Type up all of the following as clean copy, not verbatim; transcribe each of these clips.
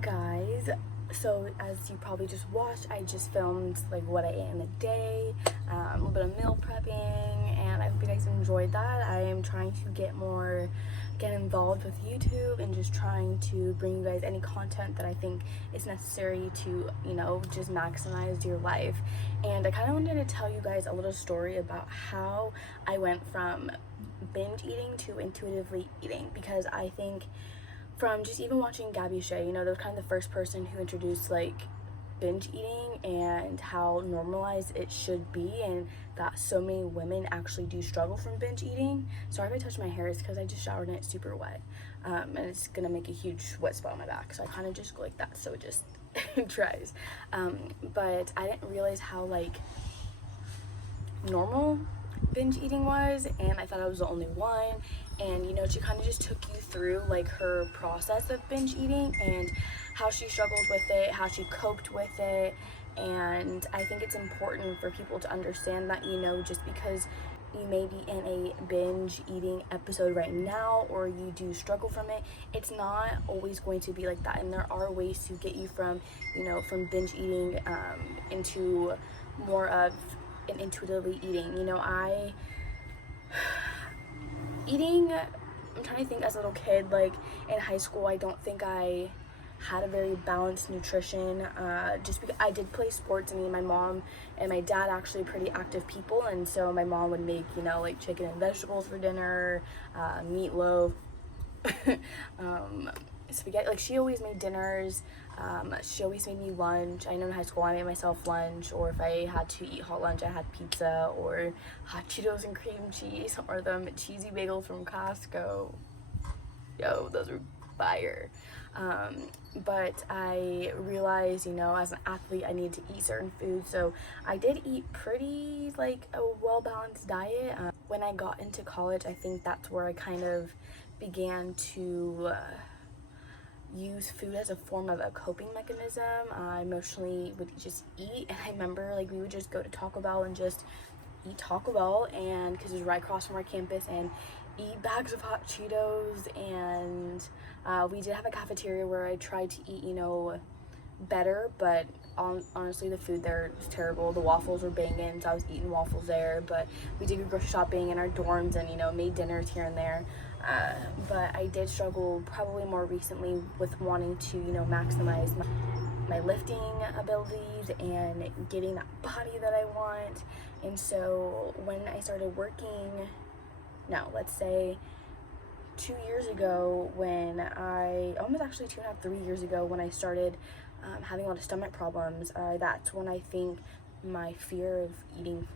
guys, so as you probably just watched, I just filmed like what I ate in a day, a little bit of meal prepping, and I hope you guys enjoyed that. I am trying to get involved with YouTube and just trying to bring you guys any content that I think is necessary to, just maximize your life. And I kind of wanted to tell you guys a little story about how I went from binge eating to intuitively eating, because I think from just even watching Gabby Shea, they're kind of the first person who introduced like binge eating and how normalized it should be, and that so many women actually do struggle from binge eating. Sorry if I touch my hair, it's because I just showered and it's super wet, and it's gonna make a huge wet spot on my back, so I kind of just go like that so it just dries. But I didn't realize how like normal binge eating was, and I thought I was the only one. And she kind of just took you through like her process of binge eating and how she struggled with it, how she coped with it. And I think it's important for people to understand that, just because you may be in a binge eating episode right now or you do struggle from it, it's not always going to be like that. And there are ways to get you from from binge eating into more of an intuitively eating. I'm trying to think, as a little kid, like in high school, I don't think I had a very balanced nutrition, just because I did play sports. I mean, my mom and my dad actually pretty active people, and so my mom would make like chicken and vegetables for dinner, meatloaf, spaghetti. Like, she always made dinners. She always made me lunch. I know in high school I made myself lunch, or if I had to eat hot lunch, I had pizza or hot Cheetos and cream cheese, or the cheesy bagels from Costco. Yo, those were fire. But I realized, as an athlete, I needed to eat certain foods, so I did eat pretty like a well-balanced diet. When I got into college, I think that's where I kind of began to use food as a form of a coping mechanism. I emotionally would just eat, and I remember like we would just go to Taco Bell and just eat Taco Bell, and because it was right across from our campus, and eat bags of hot Cheetos. And we did have a cafeteria where I tried to eat better, but honestly the food there was terrible. The waffles were banging, so I was eating waffles there. But we did go grocery shopping in our dorms and made dinners here and there. But I did struggle probably more recently with wanting to maximize my lifting abilities and getting that body that I want. And so when I started working, let's say 2 years ago, when almost actually 2.5, 3 years ago, when I started having a lot of stomach problems, that's when I think my fear of eating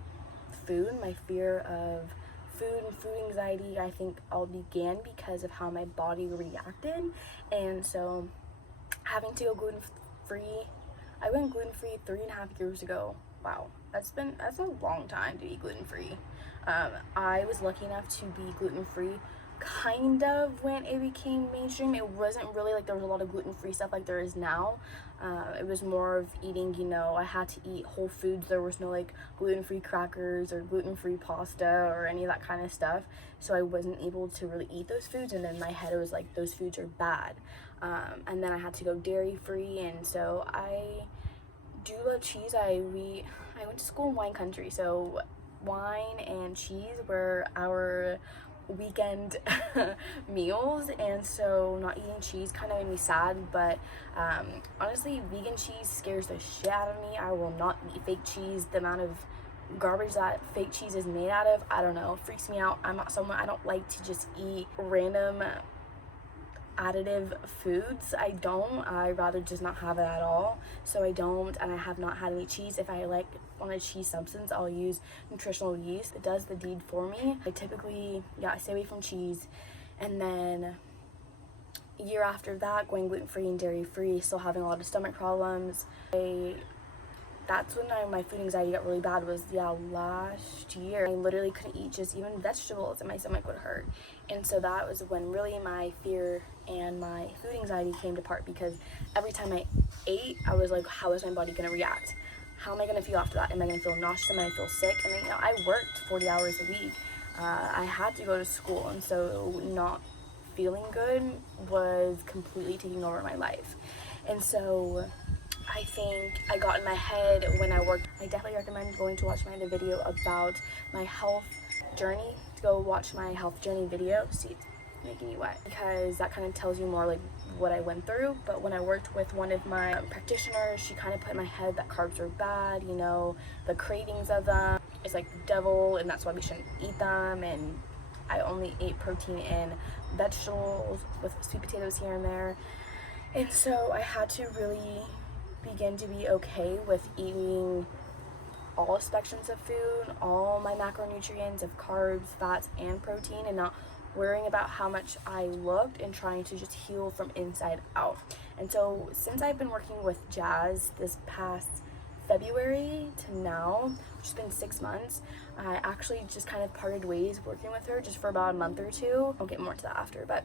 food, my fear of food and food anxiety, I think all began because of how my body reacted. And so having to go gluten-free, I went gluten-free 3.5 years ago. Wow, that's a long time to be gluten-free. I was lucky enough to be gluten-free kind of when it became mainstream. It wasn't really like there was a lot of gluten-free stuff like there is now. It was more of eating, I had to eat whole foods. There was no like gluten-free crackers or gluten-free pasta or any of that kind of stuff, so I wasn't able to really eat those foods, and in my head it was like those foods are bad. And then I had to go dairy-free, and so I do love cheese. I went to school in wine country, so wine and cheese were our weekend meals, and so not eating cheese kind of made me sad. But honestly, vegan cheese scares the shit out of me. I will not eat fake cheese. The amount of garbage that fake cheese is made out of, I don't know, freaks me out. I'm not someone, I don't like to just eat random additive foods. I rather just not have it at all, so I don't. And I have not had any cheese. If I want a cheese substance, I'll use nutritional yeast. It does the deed for me. I typically I stay away from cheese. And then a year after that, going gluten-free and dairy-free, still having a lot of stomach problems. That's when my food anxiety got really bad, was last year. I literally couldn't eat just even vegetables and my stomach would hurt. And so that was when really my fear and my food anxiety came to part, because every time I ate, I was like, how is my body going to react? How am I going to feel after that? Am I going to feel nauseous? Am I going to feel sick? And then, I worked 40 hours a week. I had to go to school, and so not feeling good was completely taking over my life. And so I think I got in my head when I worked. I definitely recommend going to watch my other video about my health journey. To go watch my health journey video. See, it's making you wet, because that kind of tells you more like what I went through. But when I worked with one of my practitioners, she kind of put in my head that carbs are bad, you know, the cravings of them, it's like the devil, and that's why we shouldn't eat them. And I only ate protein and vegetables with sweet potatoes here and there. And so I had to really begin to be okay with eating all spectrums of food, all my macronutrients of carbs, fats, and protein, and not worrying about how much I looked, and trying to just heal from inside out. And so since I've been working with Jazz this past February to now, which has been 6 months, I actually just kind of parted ways working with her just for about a month or two. I'll get more to that after, but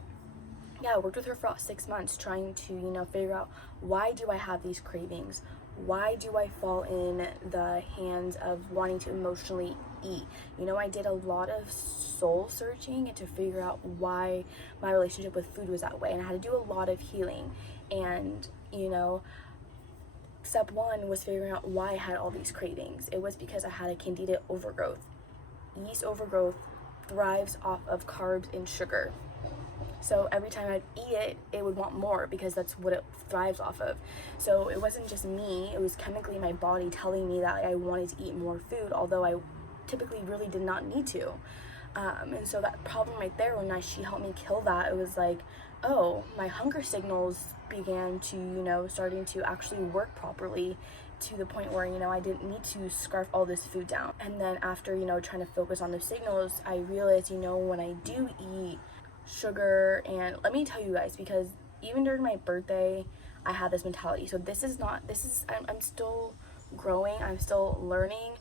yeah, I worked with her for about 6 months trying to, you know, figure out, why do I have these cravings? Why do I fall in the hands of wanting to emotionally eat? You know, I did a lot of soul searching and to figure out why my relationship with food was that way, and I had to do a lot of healing. And, you know, step one was figuring out why I had all these cravings. It was because I had a candida overgrowth. Yeast overgrowth thrives off of carbs and sugar. So every time I'd eat it, it would want more, because that's what it thrives off of. So it wasn't just me, it was chemically my body telling me that I wanted to eat more food, although I typically really did not need to. And so that problem right there, when she helped me kill that, it was like, oh, my hunger signals began to, you know, starting to actually work properly, to the point where, you know, I didn't need to scarf all this food down. And then after, you know, trying to focus on those signals, I realized, you know, when I do eat sugar, and let me tell you guys, because even during my birthday I had this mentality. So I'm still growing, I'm still learning,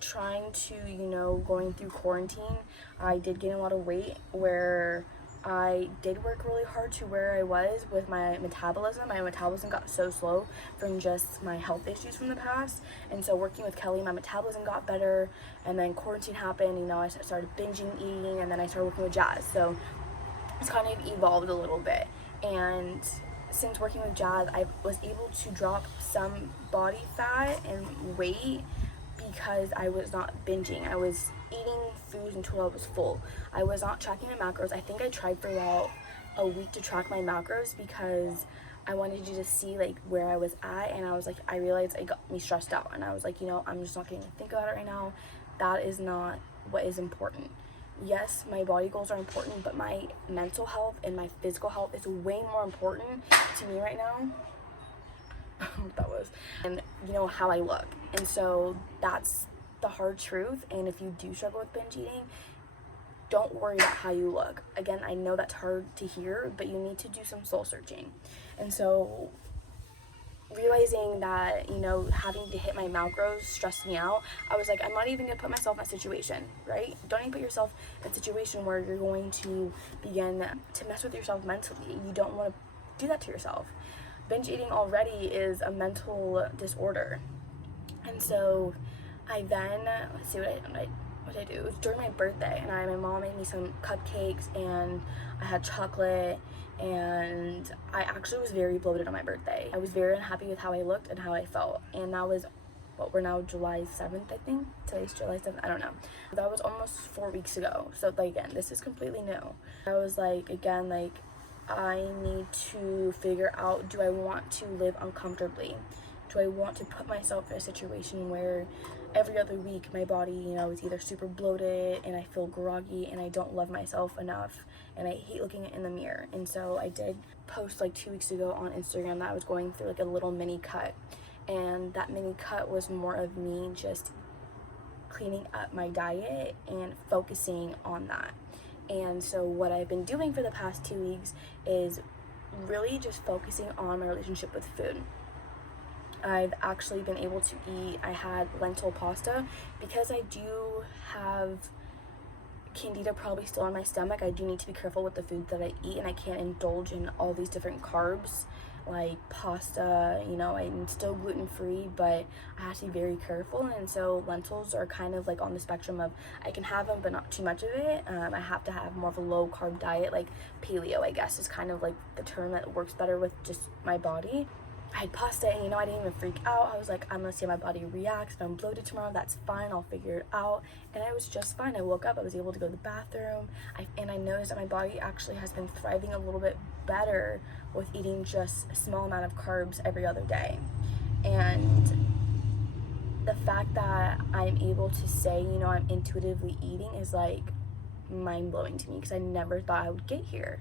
trying to, you know, going through quarantine, I did gain a lot of weight, where I did work really hard to where I was with my metabolism. My metabolism got so slow from just my health issues from the past. And so working with Kelly, my metabolism got better. And then quarantine happened, you know, I started binging eating, and then I started working with Jazz. So it's kind of evolved a little bit. And since working with Jazz, I was able to drop some body fat and weight because I was not binging. I was eating food until I was full. I was not tracking my macros. I think I tried for about a week to track my macros, because I wanted to just see like where I was at, and I was like, I realized it got me stressed out, and I was like, you know, I'm just not going to think about it right now. That is not what is important. Yes, my body goals are important, but my mental health and my physical health is way more important to me right now. That was, and you know, how I look. And so that's the hard truth. And if you do struggle with binge eating, don't worry about how you look. Again, I know that's hard to hear, but you need to do some soul searching. And so realizing that, you know, having to hit my macros stressed me out, I was like, I'm not even gonna put myself in that situation, right? Don't even put yourself in a situation where you're going to begin to mess with yourself mentally. You don't want to do that to yourself. Binge eating already is a mental disorder. And so I then, let's see what I do. It was during my birthday, and my mom made me some cupcakes, and I had chocolate, and I actually was very bloated on my birthday. I was very unhappy with how I looked and how I felt, and that was, what, we're now July 7th, I think? Today's July 7th, I don't know. That was almost 4 weeks ago, so like, again, this is completely new. I was like, again, like, I need to figure out, do I want to live uncomfortably? Do I want to put myself in a situation where every other week my body, you know, is either super bloated and I feel groggy and I don't love myself enough and I hate looking in the mirror? And so I did post like 2 weeks ago on Instagram that I was going through like a little mini cut, and that mini cut was more of me just cleaning up my diet and focusing on that. And so what I've been doing for the past 2 weeks is really just focusing on my relationship with food. I've actually been able to eat, I had lentil pasta because I do have candida probably still in my stomach. I do need to be careful with the food that I eat, and I can't indulge in all these different carbs like pasta. You know, I'm still gluten-free, but I have to be very careful. And so lentils are kind of like on the spectrum of I can have them but not too much of it. I have to have more of a low carb diet, like paleo, I guess is kind of like the term that works better with just my body. I had pasta, and I didn't even freak out. I was like, I'm gonna see how my body reacts. If I'm bloated tomorrow, that's fine, I'll figure it out. And I was just fine. I woke up, I was able to go to the bathroom, and I noticed that my body actually has been thriving a little bit better with eating just a small amount of carbs every other day. And the fact that I'm able to say, I'm intuitively eating is like mind-blowing to me, because I never thought I would get here.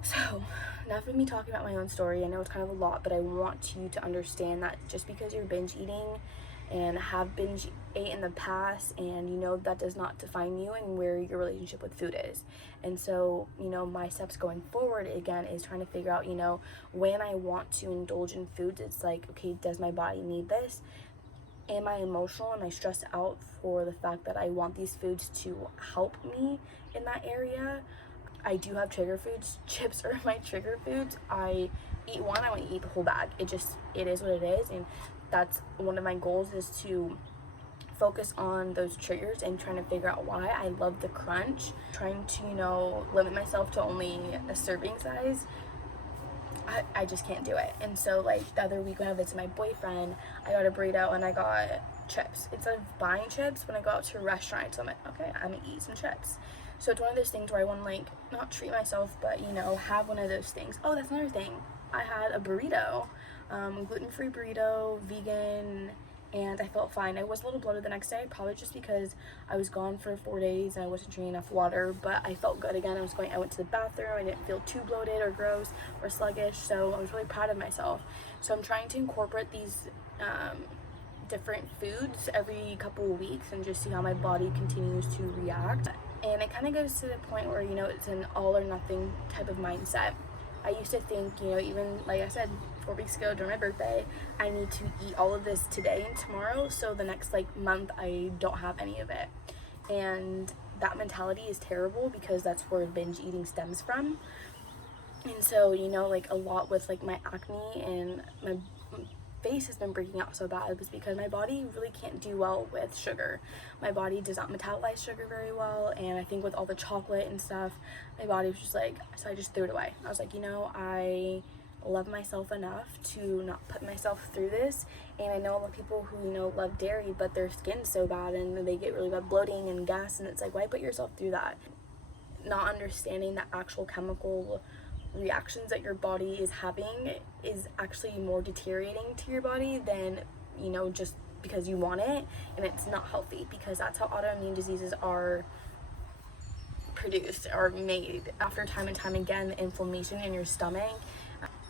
So, enough of me talking about my own story. I know it's kind of a lot, but I want you to understand that just because you're binge eating and have binge ate in the past, and that does not define you and where your relationship with food is. And so, my steps going forward again is trying to figure out, when I want to indulge in foods, it's like, okay, does my body need this? Am I emotional? Am I stressed out for the fact that I want these foods to help me in that area? I do have trigger foods. Chips are my trigger foods. I eat one, I want to eat the whole bag. It is what it is, and that's one of my goals, is to focus on those triggers and trying to figure out why. I love the crunch. Trying to, limit myself to only a serving size. I just can't do it. And so, like, the other week when I visited my boyfriend, I got a burrito and I got chips. Instead of buying chips, when I go out to a restaurant, so I'm like, okay, I'm gonna eat some chips. So it's one of those things where I want to, like, not treat myself, but, have one of those things. Oh, that's another thing. I had a burrito, gluten-free burrito, vegan, and I felt fine. I was a little bloated the next day, probably just because I was gone for 4 days and I wasn't drinking enough water, but I felt good again. I went to the bathroom, I didn't feel too bloated or gross or sluggish, so I was really proud of myself. So I'm trying to incorporate these different foods every couple of weeks and just see how my body continues to react. And it kind of goes to the point where, it's an all or nothing type of mindset. I used to think, even like I said 4 weeks ago during my birthday, I need to eat all of this today and tomorrow, so the next month I don't have any of it. And that mentality is terrible, because that's where binge eating stems from. And so, a lot with my acne and my face has been breaking out so bad was because my body really can't do well with sugar. My body does not metabolize sugar very well, and I think with all the chocolate and stuff, my body was just like, so I just threw it away. I was like, I love myself enough to not put myself through this. And I know a lot of people who love dairy, but their skin's so bad and they get really bad bloating and gas, and it's like, why put yourself through that? Not understanding the actual chemical reactions that your body is having is actually more deteriorating to your body than just because you want it, and it's not healthy, because that's how autoimmune diseases are produced or made. After time and time again, the inflammation in your stomach,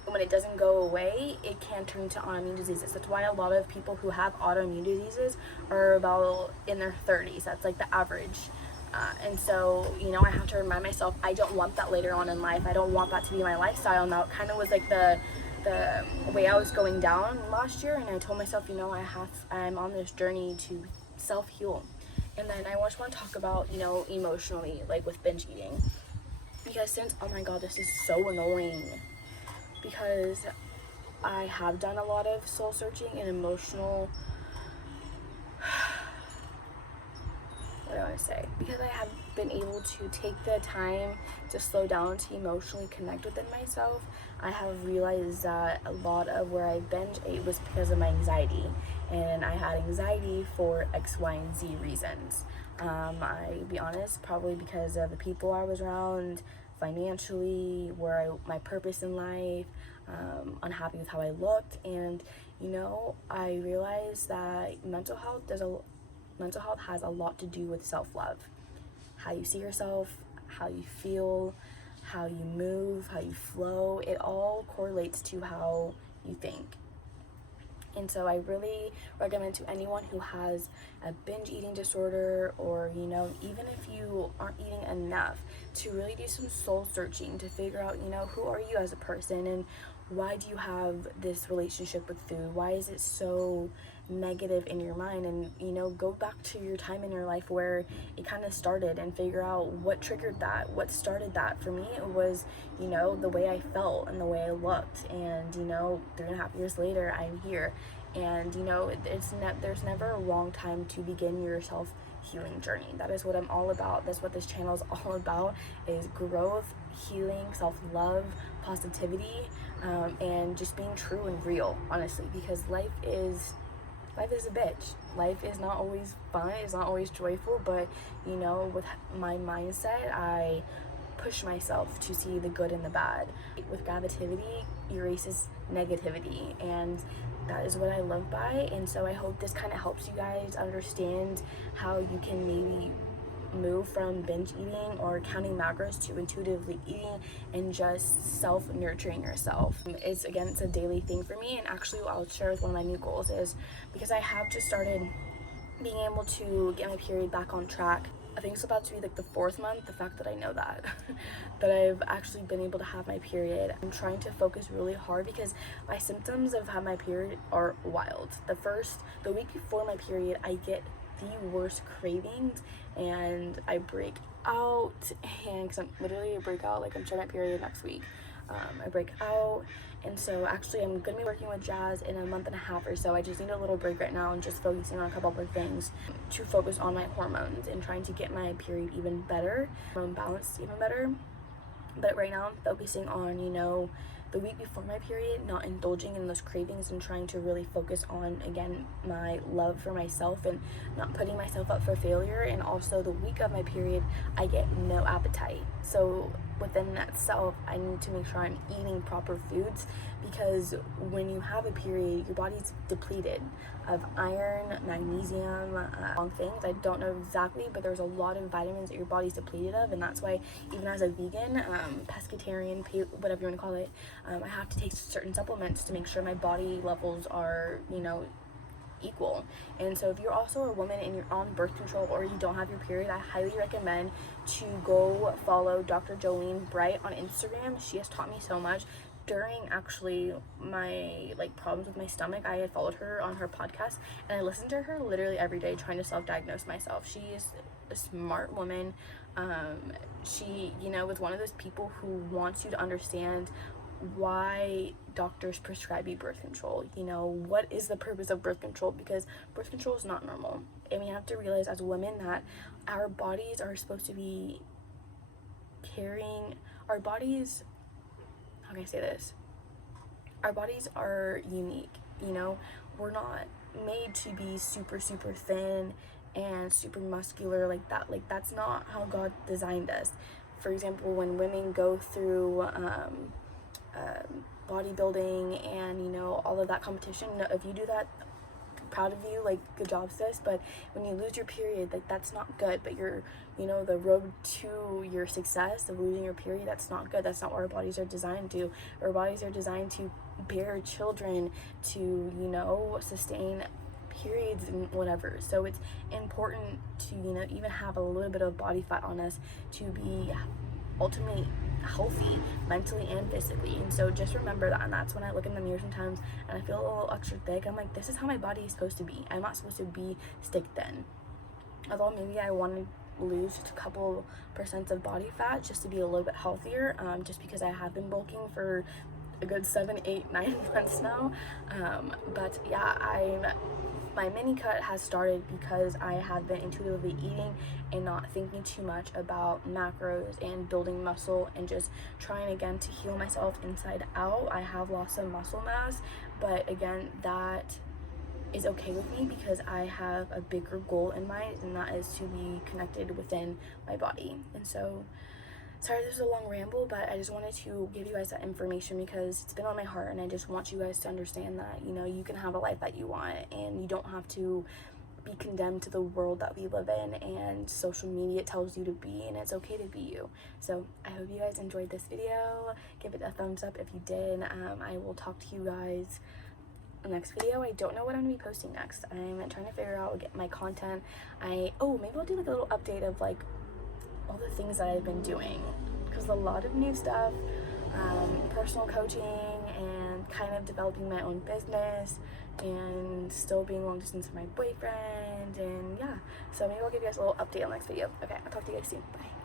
when it doesn't go away, it can turn into autoimmune diseases. That's why a lot of people who have autoimmune diseases are about in their 30s. That's like the average. And so, I have to remind myself, I don't want that later on in life. I don't want that to be my lifestyle. And that kind of was like the way I was going down last year. And I told myself, I'm on this journey to self-heal. And then I just want to talk about, emotionally, like with binge eating. Because oh my God, this is so annoying. Because I have done a lot of soul searching and emotional, what do I want to say? Because I have been able to take the time to slow down to emotionally connect within myself, I have realized that a lot of where I binge ate was because of my anxiety. And I had anxiety for X, Y, and Z reasons. I be honest, probably because of the people I was around, financially, my purpose in life, unhappy with how I looked, and I realized that mental health has a lot to do with self-love. How you see yourself, how you feel, how you move, how you flow, it all correlates to how you think. And so I really recommend to anyone who has a binge eating disorder, or even if you aren't eating enough, to really do some soul searching to figure out who are you as a person, and why do you have this relationship with food? Why is it so negative in your mind? And go back to your time in your life where it kind of started and figure out what triggered that, what started that. For me, it was the way I felt and the way I looked, and 3.5 years later I'm here. And there's never a wrong time to begin your self healing journey. That is what I'm all about. That's what this channel is all about, is growth, healing, self-love, positivity. and just being true and real, honestly, because life is a bitch. Life is not always fun, it's not always joyful, but you know, with my mindset, I push myself to see the good and the bad. With gravitativity erases negativity, and that is what I live by. And so I hope this kind of helps you guys understand how you can maybe move from binge eating or counting macros to intuitively eating and just self-nurturing yourself. It's a daily thing for me, and actually what I'll share with one of my new goals is, because I have just started being able to get my period back on track. I think it's about to be like the 4th month, the fact that I know that that I've actually been able to have my period. I'm trying to focus really hard because my symptoms of having my period are wild. The week before my period, I get the worst cravings and I break out, and because I'm literally a breakout, like I'm starting my period next week. I break out, and so actually I'm gonna be working with Jazz in a month and a half or so. I just need a little break right now and just focusing on a couple other things to focus on my hormones and trying to get my period even better, balanced even better. But right now I'm focusing on, you know, the week before my period, not indulging in those cravings and trying to really focus on, again, my love for myself and not putting myself up for failure. And also the week of my period, I get no appetite. So within that self, I need to make sure I'm eating proper foods, because when you have a period, your body's depleted of iron, magnesium, long things. I don't know exactly, but there's a lot of vitamins that your body's depleted of, and that's why even as a vegan, pescatarian, whatever you want to call it, I have to take certain supplements to make sure my body levels are, you know, equal. And so if you're also a woman and you're on birth control or you don't have your period, I highly recommend to go follow Dr. Jolene Bright on Instagram. She has taught me so much. During actually my problems with my stomach, I had followed her on her podcast, and I listened to her literally every day trying to self-diagnose myself. She is a smart woman. She, you know, is one of those people who wants you to understand why doctors prescribe you birth control. You know, what is the purpose of birth control? Because birth control is not normal, and we have to realize as women that our bodies are supposed to be carrying our bodies. How can I say this? Our bodies are unique, you know? We're not made to be super thin and super muscular like that. Like, that's not how God designed us. For example, when women go through bodybuilding and, you know, all of that competition, if you do that, proud of you, like, good job, sis. But when you lose your period, like, that's not good. But you're, you know, the road to your success of losing your period, that's not good. That's not what our bodies are designed to. Our bodies are designed to bear children, to, you know, sustain periods and whatever. So it's important to, you know, even have a little bit of body fat on us to be ultimately healthy mentally and physically. And so just remember that. And that's when I look in the mirror sometimes and I feel a little extra thick, I'm like, this is how my body is supposed to be. I'm not supposed to be stick thin. Although maybe I want to lose just a couple % of body fat just to be a little bit healthier, just because I have been bulking for a good 7, 8, 9 months now. But yeah, my mini cut has started because I have been intuitively eating and not thinking too much about macros and building muscle and just trying again to heal myself inside out. I have lost some muscle mass, but again, that is okay with me because I have a bigger goal in mind, and that is to be connected within my body. And so, sorry this is a long ramble, but I just wanted to give you guys that information because it's been on my heart, and I just want you guys to understand that, you know, you can have a life that you want, and you don't have to be condemned to the world that we live in and social media tells you to be, and it's okay to be you. So I hope you guys enjoyed this video. Give it a thumbs up if you did. I will talk to you guys in the next video. I don't know what I'm gonna be posting next. I'm trying to figure out, get my content. Maybe I'll do like a little update of like all the things that I've been doing, because a lot of new stuff, personal coaching and kind of developing my own business and still being long distance with my boyfriend, and yeah, so maybe I'll give you guys a little update on the next video. Okay, I'll talk to you guys soon. Bye.